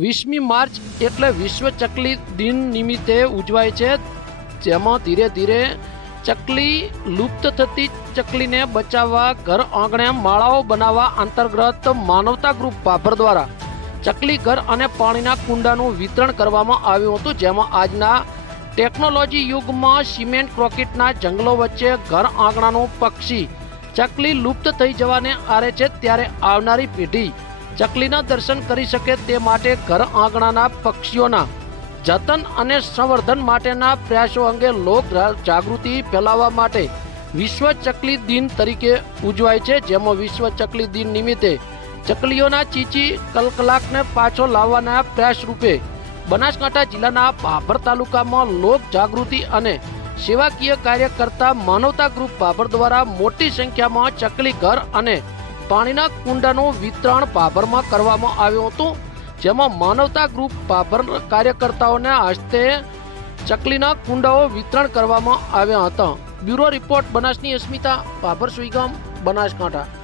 વીસમી માર્ચ એટલે વિશ્વ ચકલી દિન નિમિત્તે ઉજવાય છે, જેમાં ધીરે ધીરે ચકલી લુપ્ત થતી ચકલીને બચાવવા ઘર આંગણે માળાઓ બનાવવા અંતર્ગત માનવતા ગ્રુપ ભાભર દ્વારા ચકલી ઘર અને પાણીના કુંડાનું વિતરણ કરવામાં આવ્યું હતું, જેમાં આજના ટેકનોલોજી યુગમાં સિમેન્ટ, ક્રોકેટના જંગલો વચ્ચે ઘર આંગણાનું પક્ષી ચકલી લુપ્ત થઈ જવાને આરે છે, ત્યારે આવનારી પેઢી ચકલીના દર્શન કરી શકે તે માટે ઘર આંગણાના પક્ષીઓના જતન અને સંવર્ધન માટેના પ્રયાસો અંગે લોક જાગૃતિ ફેલાવવા માટે વિશ્વ ચકલી દિન તરીકે ઉજવાય છે, જેમાં વિશ્વ ચકલી દિન નિમિત્તે ચકલીઓના ચીચી કલકલાકને પાછો લાવવાના પ્રયાસ રૂપે બનાસકાંઠા જિલ્લાના ભાભર તાલુકામાં લોક જાગૃતિ અને સેવાકીય કાર્ય કરતા માનવતા ગ્રુપ ભાભર દ્વારા મોટી સંખ્યામાં ચકલી ઘર અને પાણીના કુંડાનું વિતરણ પાભરમાં કરવામાં આવ્યું હતું, જેમાં માનવતા ગ્રુપ પાભર કાર્યકર્તાઓના હસ્તે ચકલીના કુંડાઓ વિતરણ કરવામાં આવ્યા હતા. બ્યુરો રિપોર્ટ બનાસની અસ્મિતા પાભર સુઈગામ, બનાસકાંઠા.